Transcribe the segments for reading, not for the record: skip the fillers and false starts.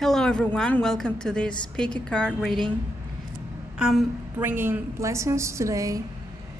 Hello everyone, welcome to this pick a card reading. I'm bringing blessings today.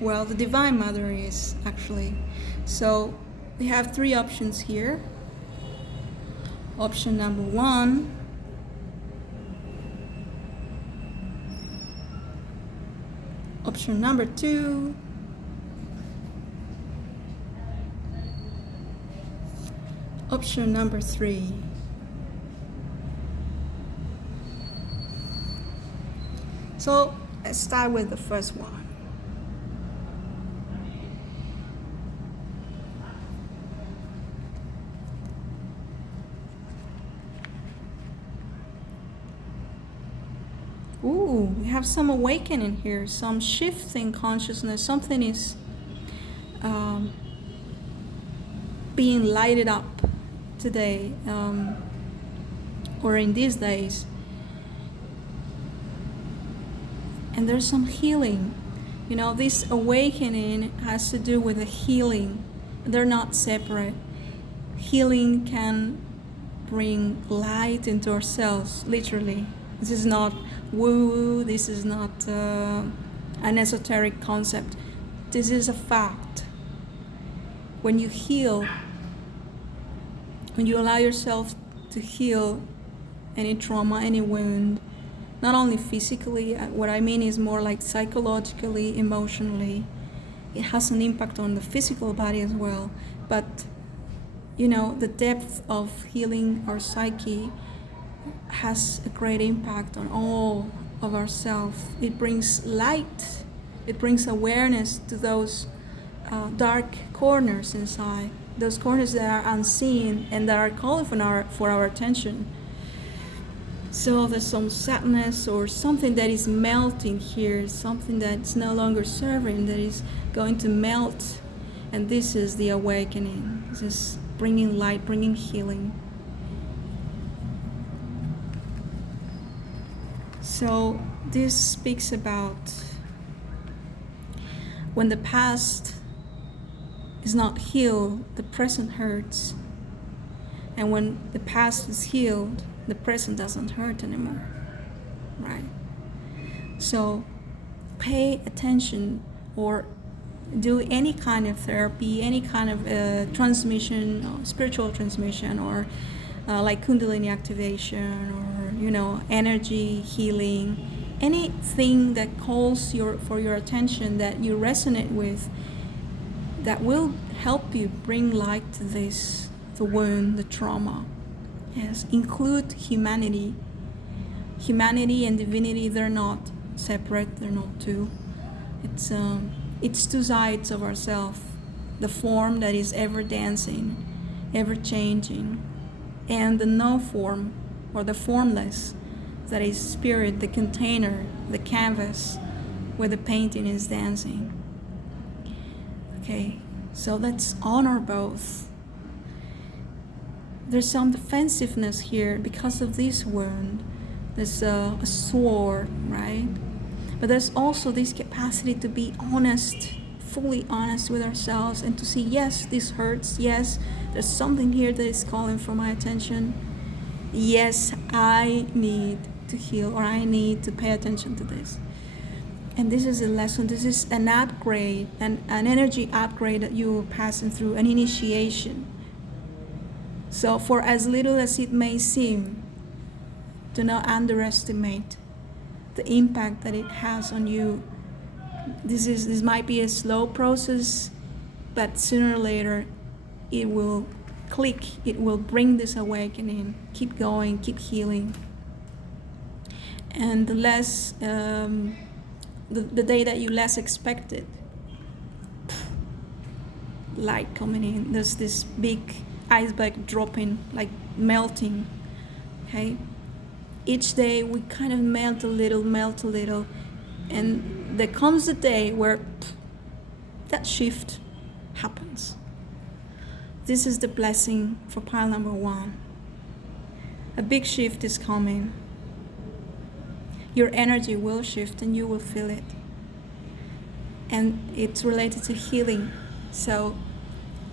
Well, the Divine Mother is actually. So we have three options here. Option number 1. Option number 2. Option number 3. So let's start with the first one. Ooh, we have some awakening here, some shift in consciousness. Something is being lighted up today, or in these days. And there's some healing. You know, this awakening has to do with a healing. They're not separate. Healing can bring light into ourselves, literally. This is not woo-woo, this is not an esoteric concept. This is a fact. When you heal, when you allow yourself to heal any trauma, any wound, not only physically, what I mean is more like psychologically, emotionally, it has an impact on the physical body as well. But, you know, the depth of healing our psyche has a great impact on all of ourselves. It brings light, it brings awareness to those dark corners inside, those corners that are unseen and that are calling for our attention. So there's some sadness or something that is melting here, something that's no longer serving, that is going to melt. And this is the awakening. This is bringing light, bringing healing. So this speaks about when the past is not healed, the present hurts. And when the past is healed, the present doesn't hurt anymore, right? So pay attention or do any kind of therapy, any kind of transmission, or spiritual transmission, or like Kundalini activation, or, you know, energy healing, anything that calls for your attention that you resonate with, that will help you bring light to this, the wound, the trauma. Yes, include humanity. Humanity and divinity, they're not separate, they're not two. It's two sides of ourselves. The form that is ever dancing, ever changing, and the no form, or the formless, that is spirit, the container, the canvas, where the painting is dancing. Okay, so let's honor both. There's some defensiveness here because of this wound. There's a sword, right? But there's also this capacity to be honest, fully honest with ourselves, and to see, yes, this hurts. Yes, there's something here that is calling for my attention. Yes, I need to heal, or I need to pay attention to this. And this is a lesson. This is an upgrade, an energy upgrade that you are passing through, an initiation. So for as little as it may seem, do not underestimate the impact that it has on you. This might be a slow process, but sooner or later it will click, it will bring this awakening. Keep going, keep healing. And the less, the day that you less expect it, light coming in, there's this big iceberg dropping, like melting. Okay, each day we kind of melt a little, and there comes a day where that shift happens. This is the blessing for pile number 1. A big shift is coming. Your energy will shift and you will feel it, and it's related to healing. So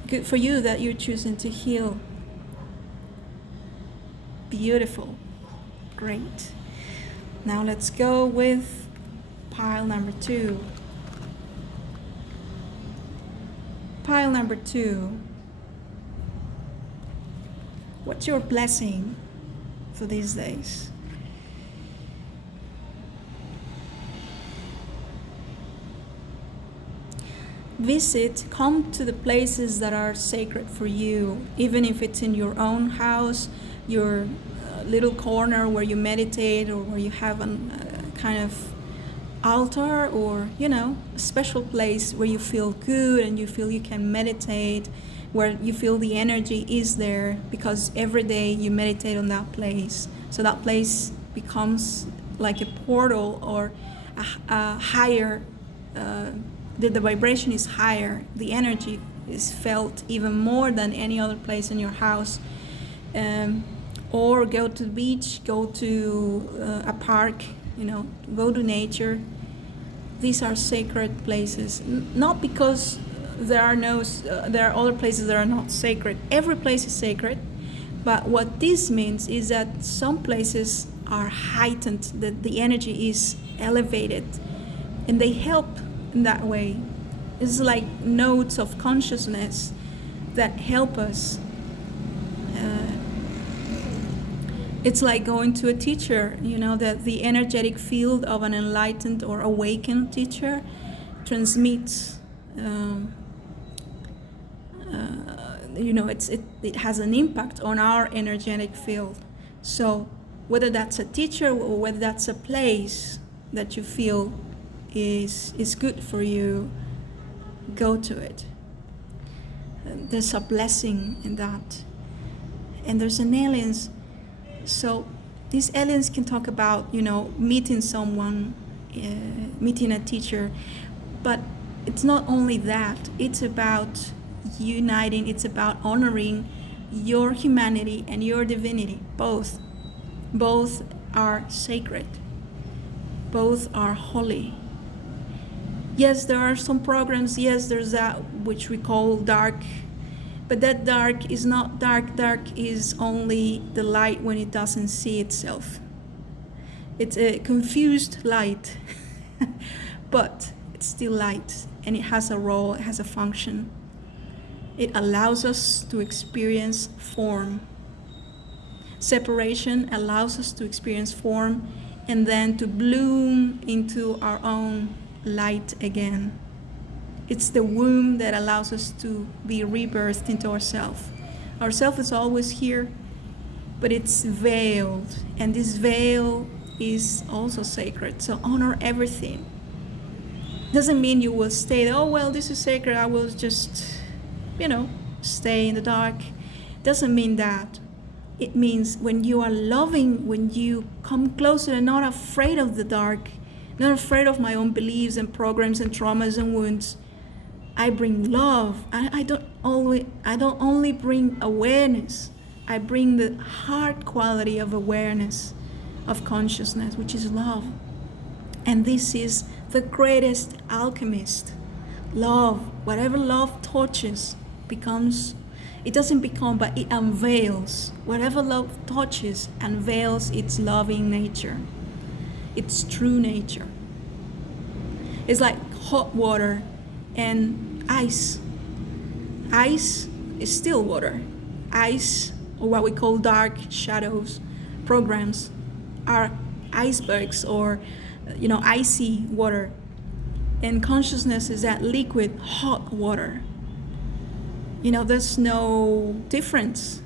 good for you that you're choosing to heal. Beautiful. Great. Now let's go with pile number 2. Pile number 2. What's your blessing for these days? Come to the places that are sacred for you, even if it's in your own house, your little corner where you meditate, or where you have a kind of altar, or a special place where you feel good and you feel you can meditate, where you feel the energy is there, because every day you meditate on that place. So that place becomes like a portal, or a higher, the vibration is higher, the energy is felt even more than any other place in your house. Or go to the beach, go to a park, go to nature. These are sacred places, not because there are other places that are not sacred. Every place is sacred, but what this means is that some places are heightened, that the energy is elevated, and they help in that way. It's like nodes of consciousness that help us. It's like going to a teacher, that the energetic field of an enlightened or awakened teacher transmits. It has an impact on our energetic field. So whether that's a teacher or whether that's a place that you feel is good for you, go to it. There's a blessing in that. And there's an aliens. So these aliens can talk about, meeting someone, meeting a teacher, but it's not only that. It's about uniting, it's about honoring your humanity and your divinity. Both are sacred. Both are holy. Yes, there are some programs, yes, there's that which we call dark, but that dark is not dark. Dark is only the light when it doesn't see itself. It's a confused light, but it's still light, and it has a role, it has a function. It allows us to experience form. Separation allows us to experience form and then to bloom into our own light again. It's the womb that allows us to be rebirthed into ourself. Ourself is always here, but it's veiled, and this veil is also sacred. So honor everything. Doesn't mean you will stay, oh well, this is sacred, I will just, stay in the dark. Doesn't mean that. It means when you are loving, when you come closer and not afraid of the dark, not afraid of my own beliefs and programs and traumas and wounds, I bring love. I don't only bring awareness. I bring the heart quality of awareness, of consciousness, which is love. And this is the greatest alchemist. Love, whatever love touches, it doesn't become, but it unveils. Whatever love touches unveils its loving nature, its true nature. It's like hot water and ice. Ice is still water. Ice, or what we call dark shadows programs, are icebergs or icy water. And consciousness is that liquid hot water. There's no difference,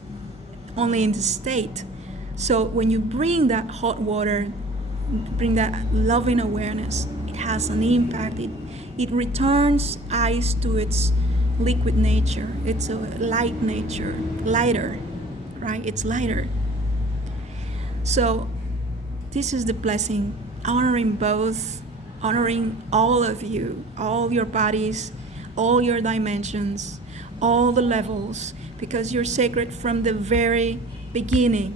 only in the state. So when you bring that hot water, bring that loving awareness, it has an impact. It returns ice to its liquid nature. It's a light nature, lighter, right? It's lighter. So this is the blessing, honoring both, honoring all of you, all your bodies, all your dimensions, all the levels, because you're sacred from the very beginning.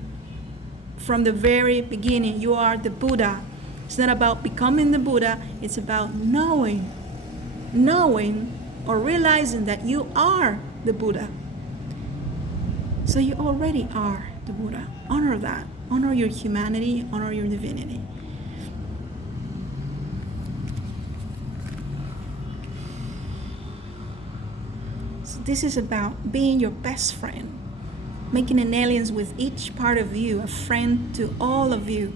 From the very beginning, you are the Buddha. It's not about becoming the Buddha, it's about knowing or realizing that you are the Buddha. So you already are the Buddha. Honor that. Honor your humanity, honor your divinity. So this is about being your best friend, making an alliance with each part of you, a friend to all of you.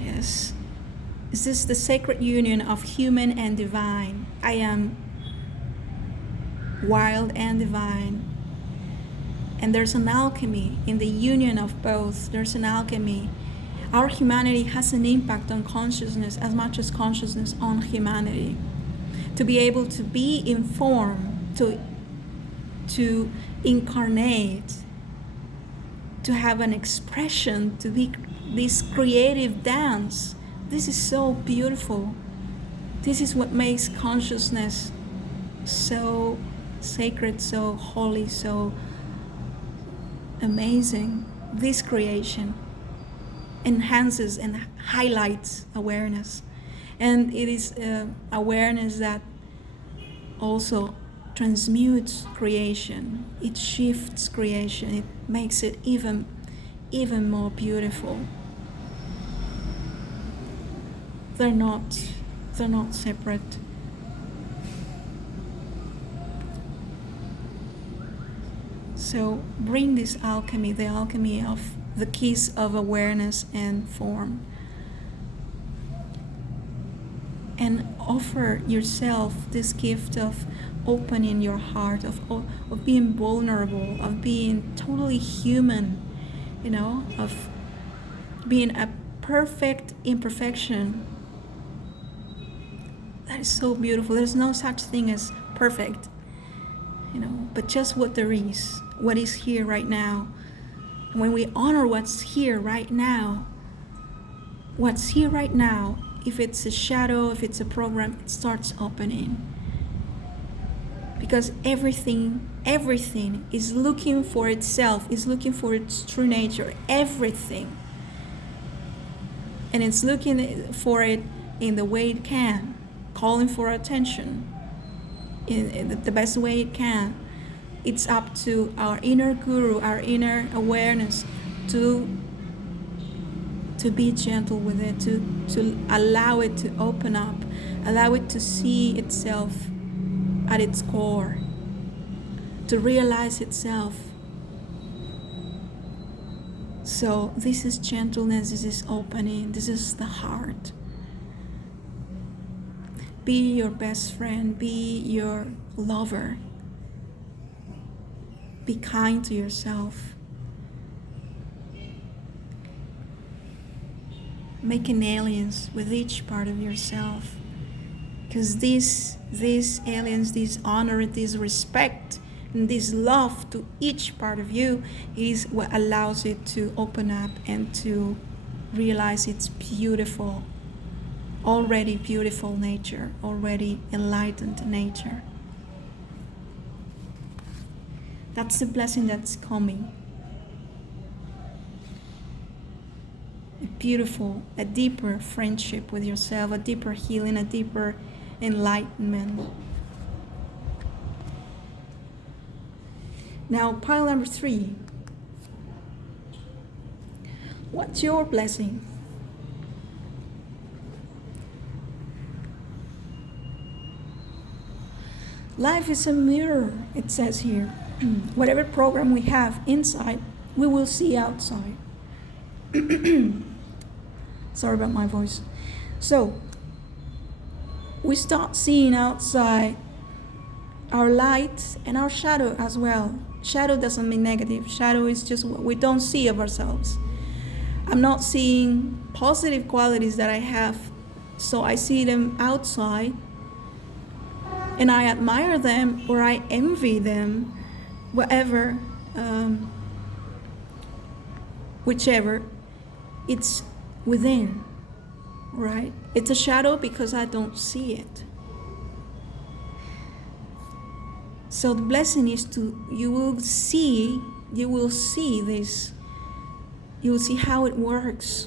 Yes. This is the sacred union of human and divine. I am wild and divine. And there's an alchemy in the union of both. There's an alchemy. Our humanity has an impact on consciousness as much as consciousness on humanity. To be able to be informed, to incarnate, to have an expression, to be this creative dance. This is so beautiful. This is what makes consciousness so sacred, so holy, so amazing. This creation enhances and highlights awareness. And it is awareness that also transmutes creation. It shifts creation. It makes it even more beautiful. They're not separate. So bring this alchemy, the alchemy of the kiss of awareness and form. And offer yourself this gift of opening your heart, of being vulnerable, of being totally human, of being a perfect imperfection. That is so beautiful. There's no such thing as perfect, but just what there is, what is here right now. And when we honor what's here right now, if it's a shadow, if it's a program, it starts opening. Because everything is looking for itself, is looking for its true nature, everything. And it's looking for it in the way it can, calling for attention in the best way it can. It's up to our inner guru, our inner awareness to be gentle with it, to allow it to open up, allow it to see itself at its core, to realize itself. So this is gentleness, this is opening, this is the heart. Be your best friend, be your lover. Be kind to yourself. Make an alliance with each part of yourself. Because this alliance, this honor, this respect, and this love to each part of you is what allows it to open up and to realize its beautiful, already beautiful nature, already enlightened nature. That's the blessing that's coming. A deeper friendship with yourself, a deeper healing, a deeper enlightenment. Now, pile number 3. What's your blessing? Life is a mirror, it says here. Whatever program we have inside, we will see outside. Sorry about my voice. So, we start seeing outside our light and our shadow as well. Shadow doesn't mean negative. Shadow is just what we don't see of ourselves. I'm not seeing positive qualities that I have, so I see them outside and I admire them or I envy them, whatever, whichever. It's within, right? It's a shadow because I don't see it. So the blessing is you will see this, you will see how it works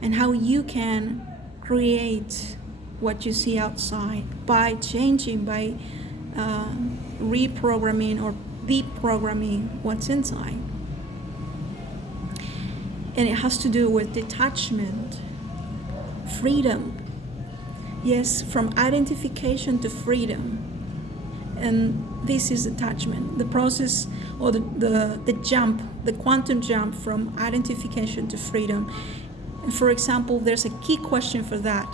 and how you can create what you see outside by changing, by reprogramming or deprogramming what's inside. And it has to do with detachment, freedom. Yes, from identification to freedom. And this is attachment, the process, or the jump, the quantum jump from identification to freedom. And for example, there's a key question for that.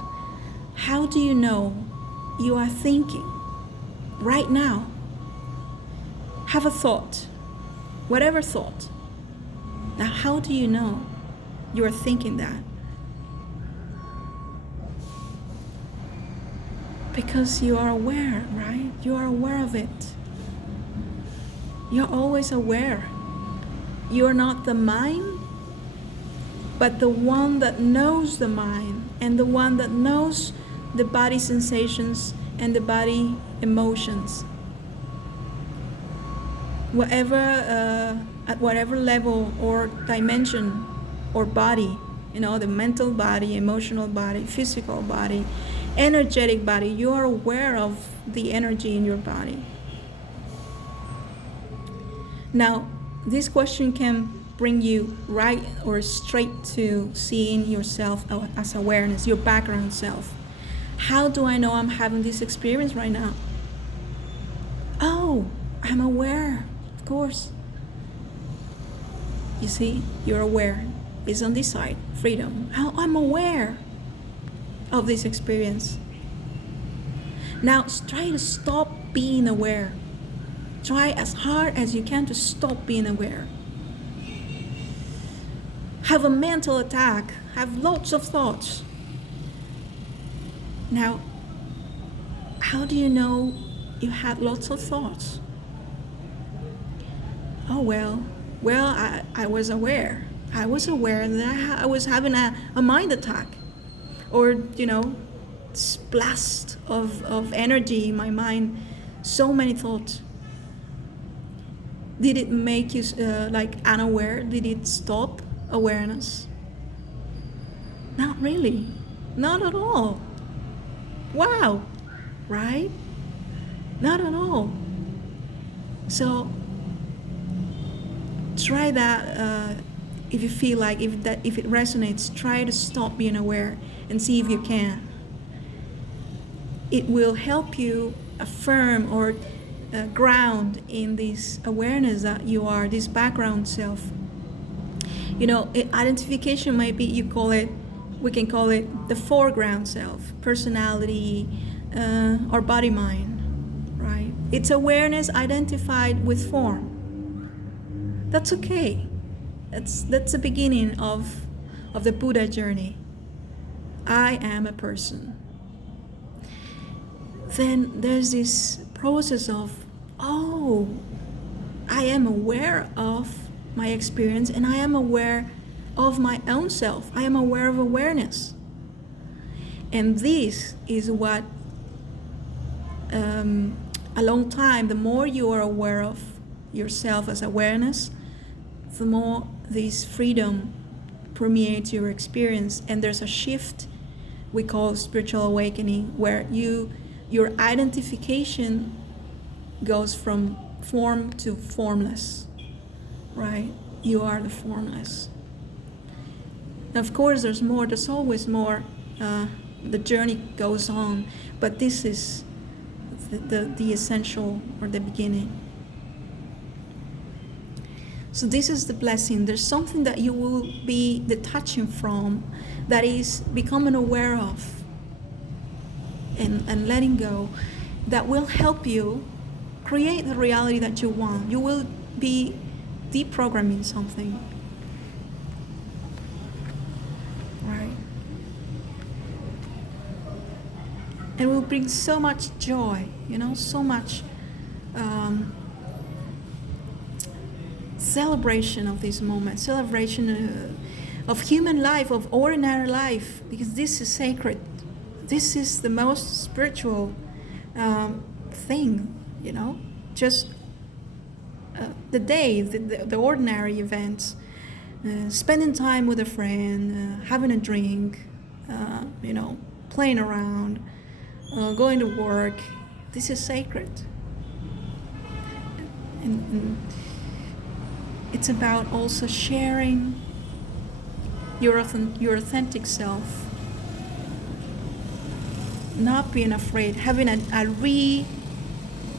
How do you know you are thinking right now? Have a thought, whatever thought. Now, how do you know you are thinking that? Because you are aware, right? You are aware of it. You're always aware. You're not the mind, but the one that knows the mind, and the one that knows the body sensations and the body emotions. At whatever level or dimension or body, the mental body, emotional body, physical body, energetic body, you are aware of the energy in your body. Now, this question can bring you right or straight to seeing yourself as awareness, your background self. How do I know I'm having this experience right now? Oh, I'm aware, of course. You see, you're aware. It's on this side, freedom. Oh, I'm aware of this experience. Now, try to stop being aware. Try as hard as you can to stop being aware. Have a mental attack. Have lots of thoughts. Now, how do you know you had lots of thoughts? Oh, well, I was aware. I was aware that I was having a mind attack. Or, blast of energy in my mind. So many thoughts. Did it make you unaware? Did it stop awareness? Not really. Not at all. Wow. Right? Not at all. So try that. If you feel like if it resonates, try to stop being aware and see if you can. It will help you affirm or ground in this awareness that you are, this background self. Identification might be, we can call it the foreground self, personality, or body mind, right? It's awareness identified with form. That's okay. That's the beginning of the Buddha journey. I am a person. Then there's this process of, I am aware of my experience, and I am aware of my own self. I am aware of awareness. And this is what, a long time, the more you are aware of yourself as awareness, the more this freedom permeates your experience. And there's a shift we call spiritual awakening, where your identification goes from form to formless, right? You are the formless. Of course, there's more. There's always more. The journey goes on, but this is the essential, or the beginning. So this is the blessing. There's something that you will be detaching from, that is becoming aware of and letting go, that will help you create the reality that you want. You will be deprogramming something, right? And will bring so much joy, so much celebration of this moment, celebration of human life, of ordinary life, because this is sacred. This is the most spiritual thing, just the day, the ordinary events, spending time with a friend, having a drink, playing around, going to work. This is sacred. And it's about also sharing your authentic self, not being afraid, having a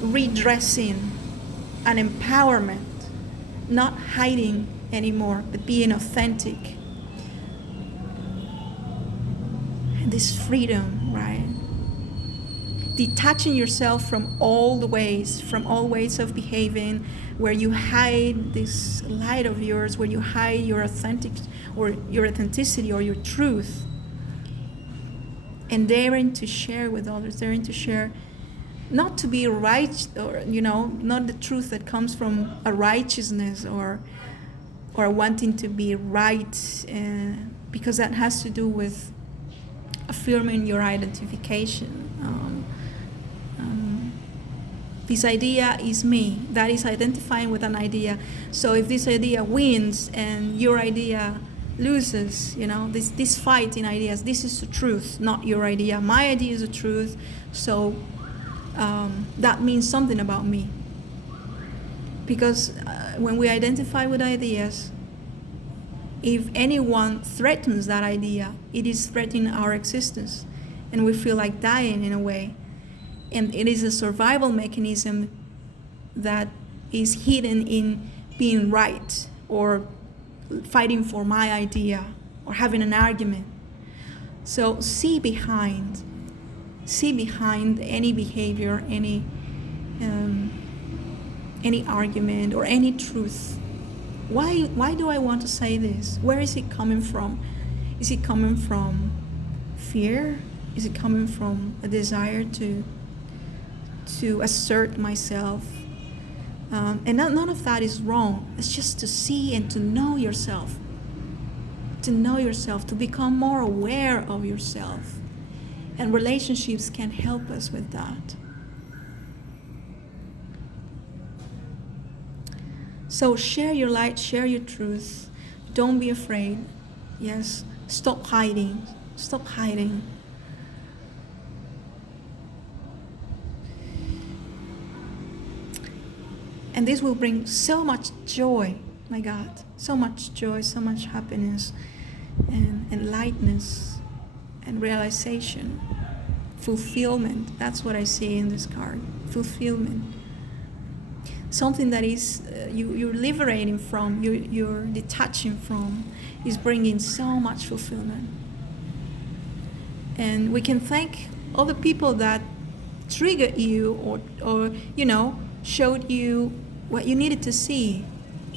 redressing, an empowerment, not hiding anymore, but being authentic. And this freedom, right? Detaching yourself from all ways of behaving, where you hide this light of yours, where you hide your authenticity or your truth, and daring to share with others, daring to share, not to be right, or not the truth that comes from a righteousness or wanting to be right, because that has to do with affirming your identification. This idea is me. That is identifying with an idea. So if this idea wins and your idea loses, this fight in ideas, this is the truth, not your idea. My idea is the truth, so that means something about me. Because when we identify with ideas, if anyone threatens that idea, it is threatening our existence, and we feel like dying in a way. And it is a survival mechanism that is hidden in being right, or fighting for my idea, or having an argument. So see behind any behavior, any argument, or any truth. Why do I want to say this? Where is it coming from? Is it coming from fear? Is it coming from a desire to assert myself? And none of that is wrong. It's just to see and to know yourself. To become more aware of yourself. And relationships can help us with that. So share your light, share your truth. Don't be afraid. Yes, stop hiding. Stop hiding. And this will bring so much joy, my God, so much joy, so much happiness, and lightness, and realization, fulfillment. That's what I see in this card, fulfillment. Something that is you're liberating from, you're detaching from, is bringing so much fulfillment. And we can thank all the people that triggered you or showed you what you needed to see.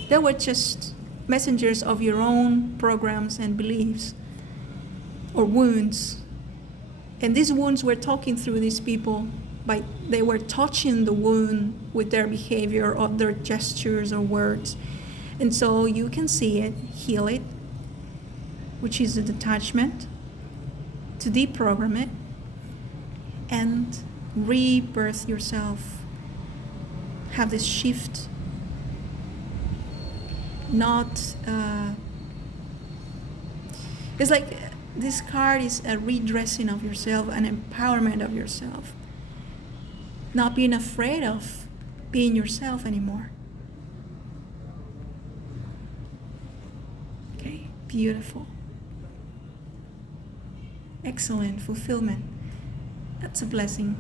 They were just messengers of your own programs and beliefs or wounds. And these wounds were talking through these people. They were touching the wound with their behavior or their gestures or words. And so you can see it, heal it, which is the detachment, to deprogram it, and rebirth yourself. Have this shift. It's like this card is a redressing of yourself, an empowerment of yourself. Not being afraid of being yourself anymore. Okay, beautiful. Excellent, fulfillment. That's a blessing.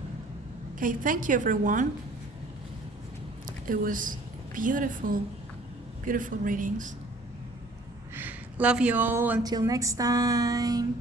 Okay, thank you everyone. It was beautiful, beautiful readings. Love you all. Until next time.